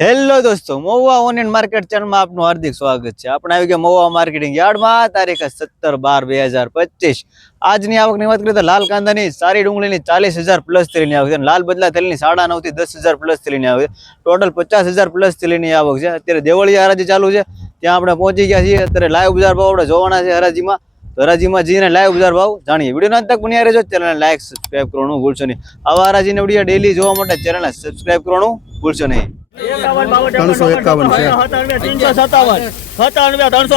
Hello દોસ્તો, Mahuva onion market ચેનલમાં આપનું હાર્દિક સ્વાગત છે. આપણે આવી ગયા મહુવા માર્કેટિંગ યાર્ડમાં, તારીખ સત્તર બાર બે હજાર પચીસ. આજની આવકની વાત કરીએ તો લાલ કાંદાની સારી ડુંગળીની ચાલીસ હજાર પ્લસ થેલીની આવક છે લાલ બદલા થેલીની સાડા નવથી દસ હજાર પ્લસ થેલીની આવક છે. ટોટલ પચાસ હજાર પ્લસ થેલીની આવક છે. અત્યારે દેવળી હરાજી ચાલુ છે. ત્યાં આપણે પહોંચી ગયા છીએ. અત્યારે લાઈવ બજાર ભાવ આપણે જોવાના છે હરાજીમાં. તો હરાજીમાં જઈને લાઈવ બજાર ભાવ જાણીએ. વીડિયો અંત તક બન્યા રહેજો. ચેનલને લાઈક સબસ્ક્રાઈબ કરવાનું ભૂલશો નહીં. આવા રાજીને વીડિયો ડેલી જોવા માટે ચેનલને સબસ્ક્રાઈબ કરવાનું ભૂલશો નહીં. ત્રણસો એકાવન છે. ત્રણસો સત્તાવન. સત્તાવન ત્રણસો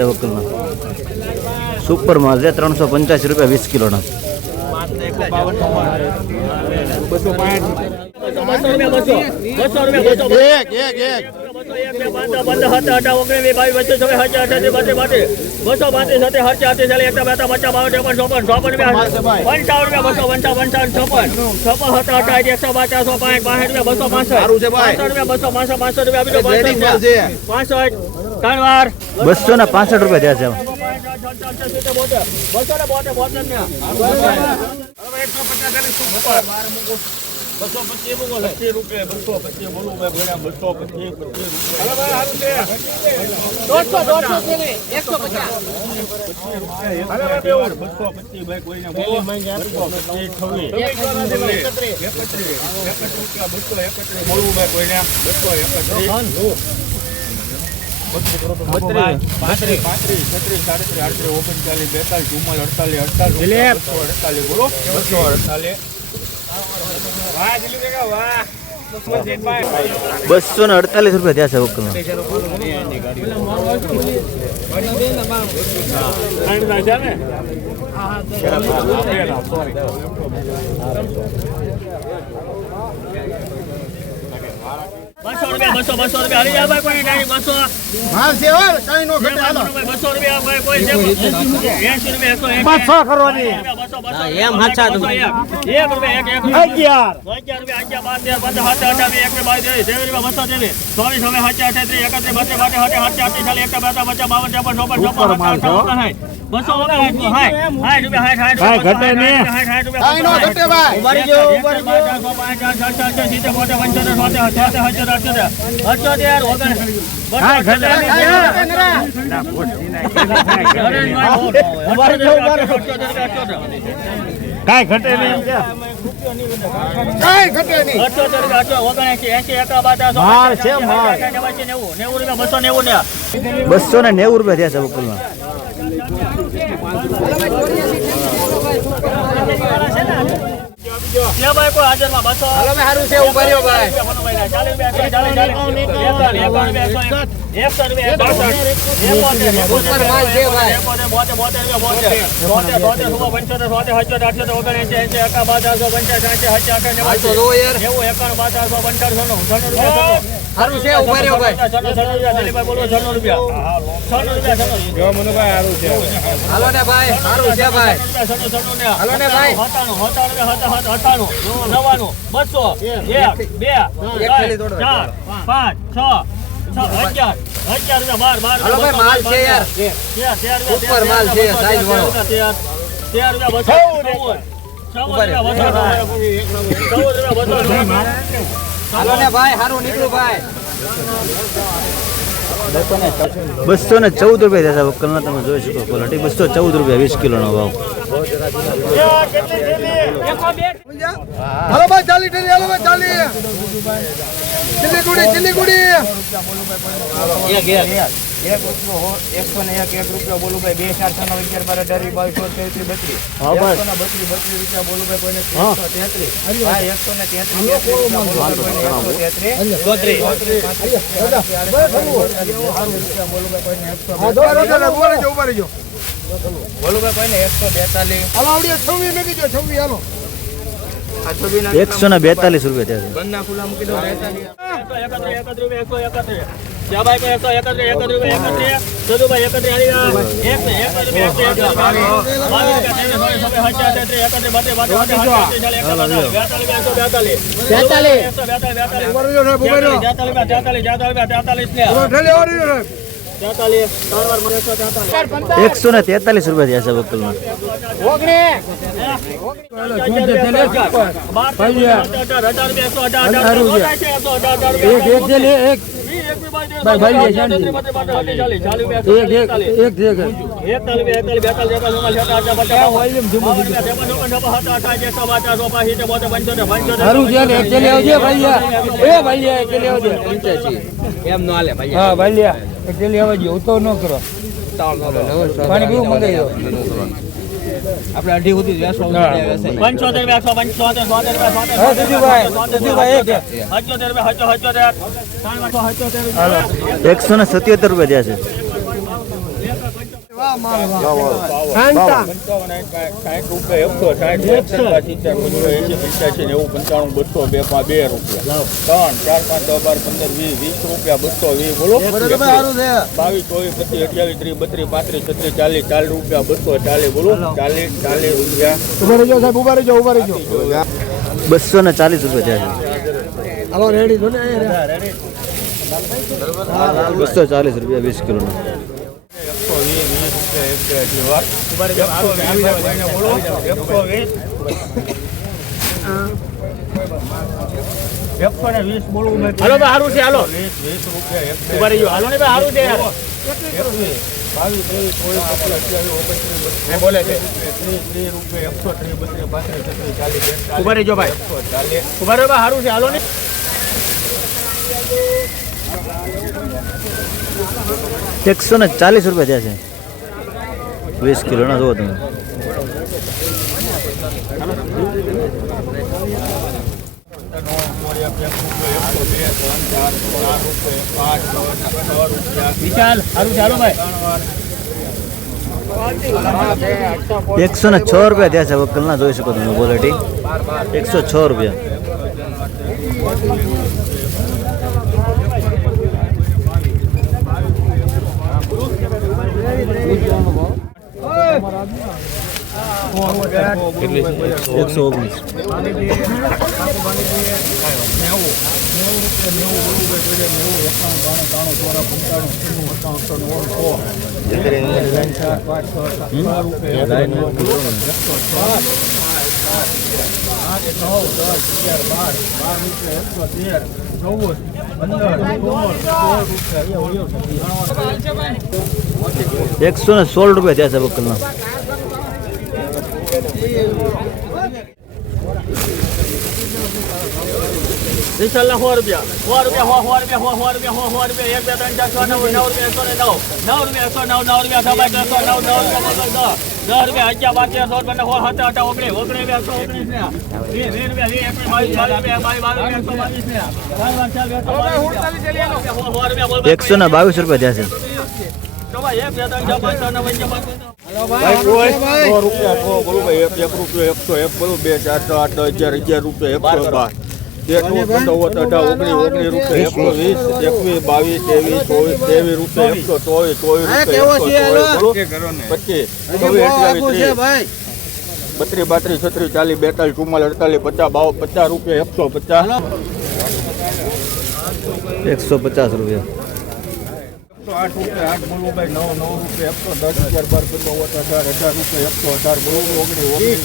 છે વકલના સુપર માલ છે ત્રણસો પંચ્યાસી રૂપિયા વીસ કિલોના એક ત્રણ વાર બસો ને પાસઠ રૂપિયા થયા છે બસો એકત્રીસ રૂપિયા બસો ને અડતાલીસ રૂપિયા થયા છે બસો રૂપિયા બસો બસો રૂપિયા હરી જાય કોઈ નહીં બસો માલ છે હો કઈ નો ઘટે હાલો બસો રૂપિયા ભાઈ કોઈ છે એસી રૂપિયા કરવાની બસો બસો એમ હાચા એક રૂપિયા એક એક અગિયાર અગિયાર રૂપિયા અગિયાર બાર તેર પંદર સત્તર અઢાર એક બે બાવીસ ત્રેવીસ ત્રેવીસ રૂપિયા બસો ત્રેવીસ ચોવીસ હવે સાચા અઠાત્રીસ એકત્રીસ બત્રીસ બાટે હાટે હાટે આટલી ચાલી એક બેતા બચ્ચા બાવન ત્રેપન ચોપન ચોપન બસો હાઠ હાઠ રૂપિયા હાઠ રૂપિયા ઘટે ને હાઠ રૂપિયા ઘટે ભાઈ ઉભારી જો ઉભારી જો સિત્તેર બોતેર પંચોતેર છોતેર અઠ્યોતેર અઠ્યોતેર અઠ્યોતેર અઠ્યોતેર ઓગણ હા ઘટે કઈ ઘટે નહીં કઈ ઘટે એંસી છે, માલ. નેવું નેવું રૂપિયા બસો નેવું ને બસો ને નેવું રૂપિયા થયા છે વકલના ત્યાં ભાઈ કોઈ હાજરમાં બસો. સારું છે ઊભા રહ્યો ભાઈ. પંચાવન, છન્નું, છન્નું રૂપિયા, છન્નું. સારું છે ભાઈ. છન્નું, છન્નું રૂપિયા. હાલો ને ભાઈ સારું છે ભાઈ. હાલો ને ભાઈ. સત્તાણું, રૂપિયા, નવ્વાણું, બસો, એક, બે, ચાર, પાંચ, છ, અગિયાર, અગિયાર રૂપિયા, બાર, બાર છે તેર, રૂપિયા, ઉપર તેર, રૂપિયા, બસો, ચૌદ. ચૌદ રૂપિયા, બસો, ચૌદ રૂપિયા, બસો, હાલો ને ભાઈ સારું નીકળું ભાઈ બસો ને ચૌદ રૂપિયા છે. વકલના તમે જોઈ શકો ક્વોલિટી બસો ચૌદ રૂપિયા વીસ કિલોનો ભાવ. હાલો ભાઈ ચાલી ઠેરી હાલો ભાઈ ચાલી. ચીલી ગુડી ચીલી ગુડી. એક રૂપિયો એકસો ને એક એક રૂપિયો બોલું ભાઈ બે ચાર છ નવ અગિયાર બાર અઢાર વીસ, બાવીસ ચોવીસ ત્રેવીસ બત્રીસ એકસો ને બત્રીસ બત્રીસ રૂપિયા બોલું ભાઈ કોઈને એકસો તેત્રીસ ભાઈ એકસો ને તેત્રીસ તેત્રીસ રૂપિયા બોલું ભાઈ કોઈને એકસો તેત્રીસ ચોત્રીસ ચોત્રીસ, પાંત્રીસ, છેતાલીસ, અડતાલીસ, રૂપિયા બોલું ભાઈ કોઈને એકસો કોઈને એકસો બેતાલીસ. હાલો આવડી છવ્વી મેં કીધું છવ્વી હાલો. એકસો ને બેતાલીસ રૂપિયા બેતાલીસ એકસો ને તેતાલીસ રૂપિયા થયા છે વકલના. એમ નો હાલે ભાઈ. હા ભાઈ એક ડેલી જેવું તો ન કરો પાણી પીવું મંગાવી દો આપણે અઢી સુધી પંચોતેર બેસો પંચોતેર સોતેર એકસો ને સત્યોતેર રૂપિયા છે સાઠ રૂપિયા એકસો સાઠ સિત્તેર સિત્તેર પંચોતેર એસી પંચ્યાસી નેવું પંચાણું બસો બે પાંચ બે રૂપિયા. ત્રણ ચાર પાંચ દસ બાર પંદર વીસ વીસ રૂપિયા બસો વીસ બોલો. બાવીસ ચોવીસ પચીસ અઠ્યાવીસ ત્રીસ બત્રીસ પાંત્રીસ છત્રીસ ચાલીસ ચાલીસ રૂપિયા બસો ચાલીસ બોલો. ચાલીસ ચાલીસ રૂપિયા. ઊભા રહેજો સાહેબ ઊભા રહેજો ઊભા રહેજો. બસો ને ચાલીસ રૂપિયા હાલો રેડી છો ને બસો ચાલીસ રૂપિયા વીસ કિલોના એકસો વીસ વીસ રૂપિયા એક બે અઢી વાર એકસો ને હારું છે, હાલો. રહી હારું છે યાર. બોલે છે. ભાઈ. ઊભા રહ્યો ભાઈ છે, હાલો ને. એકસો ને ચાલીસ રૂપિયા થયા છે. વીસ કિલોના જુઓ તમે. એકસો ને છ રૂપિયા થયા છે વકલના જોઈ શકો તમે ક્વોલિટી એકસો છ રૂપિયા. એકસો એકસો ને સોળ રૂપિયા થયા છે વકલના. વિશાલ ના સો રૂપિયા સો રૂપિયા સો સો રૂપિયા સો સો રૂપિયા સો સો રૂપિયા એક બે ત્રણ ચાર છ નવ નવ રૂપિયા એકસો ને નવ નવ રૂપિયા એકસો નવ નવ રૂપિયા સવાઈ દસો નવ નવ રૂપિયા દસ રૂપિયા અગિયાર તેર સોળ પંદર સોળ સત્તર અઢાર ઓગણીસ ઓગણીસ રૂપિયા એકસો ઓગણીસ વીસ વીસ રૂપિયા વીસ એકવીસ બાવીસ બાવીસ રૂપિયા રૂપિયા એકસો બાવીસ રૂપિયા. સો સો રૂપિયા રૂપિયા થયા છે ભાઈ. કોઈ સો રૂપિયા સો બોલું ભાઈ એક એક રૂપિયા એકસો એક બોલું બે ચાર છ આઠ અગિયાર અગિયાર રૂપિયા એકસો બાર તેર ચૌદ અઢાર ઓગણીસ ઓગણીસ રૂપિયા એકસો વીસ એકવીસ બાવીસ ત્રેવીસ ચોવીસ ત્રેવીસ રૂપિયા એકસો ચોવીસ ચોવીસ રૂપિયા એકસો ચોવીસ બોલું. પચીસ. છવ્વીસ અઠ્યાવીસ ત્રીસ બત્રીસ બાત્રીસ છત્રીસ ચાલીસ બેતાલીસ ચુમ્માલીસ અડતાલીસ પચાસ બાવ પચાસ રૂપિયા એકસો પચાસ. એકસો પચાસ રૂપિયા. એકસો આઠ રૂપિયા આઠ બોલવું ભાઈ નવ નવ રૂપિયા એકસો દસ હજાર બાર પંદર અઢાર અઢાર રૂપિયા એકસો અઢાર બોલવું ઓગણીસ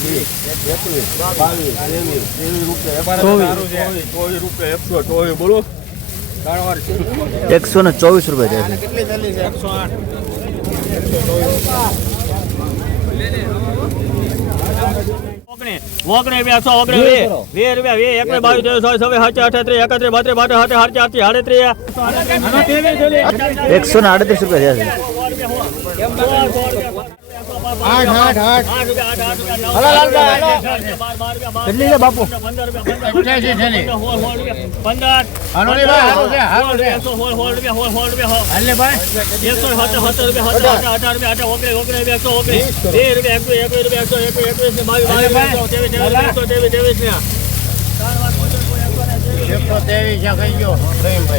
એકવીસ બાવીસ ત્રેવીસ ત્રેવીસ રૂપિયા ચોવીસ. રૂપિયા એકસો ચોવીસ બોલો. એકસો ને ચોવીસ રૂપિયા થયા છે? એકસો આઠ. ઓગણીસ ઓગણીસ રૂપિયા સો ઓગણીસ વીસ રૂપિયા વીસ એકવીસ બાવીસ ત્રેવીસ ચોવીસ છવ્વીસ સત્યાવીસ અઠ્યાત્રીસ એકત્રીસ બત્રીસ બાત્રીસ અઠ્યાસી અડત્રીસ આડત્રીસ એકસો ને આડત્રીસ રૂપિયા થયા છે આઠ આઠ આઠ કેટલી છે બાપુ.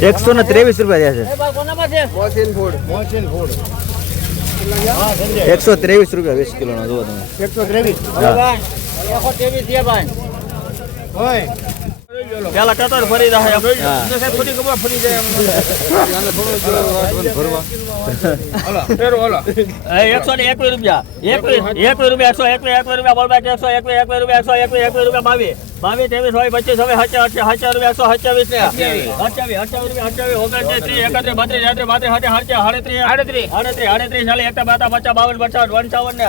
એકસો ને ત્રેવીસ રૂપિયા થયા છે મોસીન ફૂડ મોસીન ફૂડ એકસો ત્રેવીસ રૂપિયા વીસ કિલોનો જુઓ તમે. એકસો ત્રેવીસ. એકસો ત્રેવીસ છે ભાઈ. હોય પેલા કતાર ફરી જાય ખોટી ખબર ફરી જાય એકસો ને એકવીસ રૂપિયા. એકવીસ રૂપિયા એકસો એકવીસ એકવીસ રૂપિયા બોલ બાકી એકસો એકવીસ એકવીસ રૂપિયા એકસો એકવીસ એકવીસ રૂપિયા બાવીસ. બાવીસ ત્રેવીસ હોય પચીસ હવે હચ્યા હચ્યા રૂપિયા એકસો હચ્યાવીસ ને. અઠ્યાવીસ અઠ્યાવીસ રૂપિયા અઠ્યાવીસ ઓગણત્રીસ ત્રીસ એકત્રીસ બત્રીસ તેત્રીસ બત્રીસ હત્યા સાડત્રીસ આડત્રીસ આડત્રીસ આડત્રીસ ચાલે એકતા બાતા પચાસ બાવન પચાસ પંચાવન ને.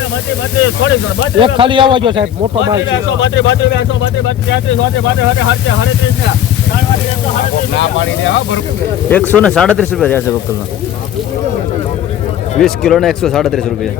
એક ખાલી આવવા જો સાહેબ મોટો માલ છે. એકસો ને સાડત્રીસ રૂપિયા થયા છે વકલના વીસ કિલોના એકસો સાડત્રીસ રૂપિયા.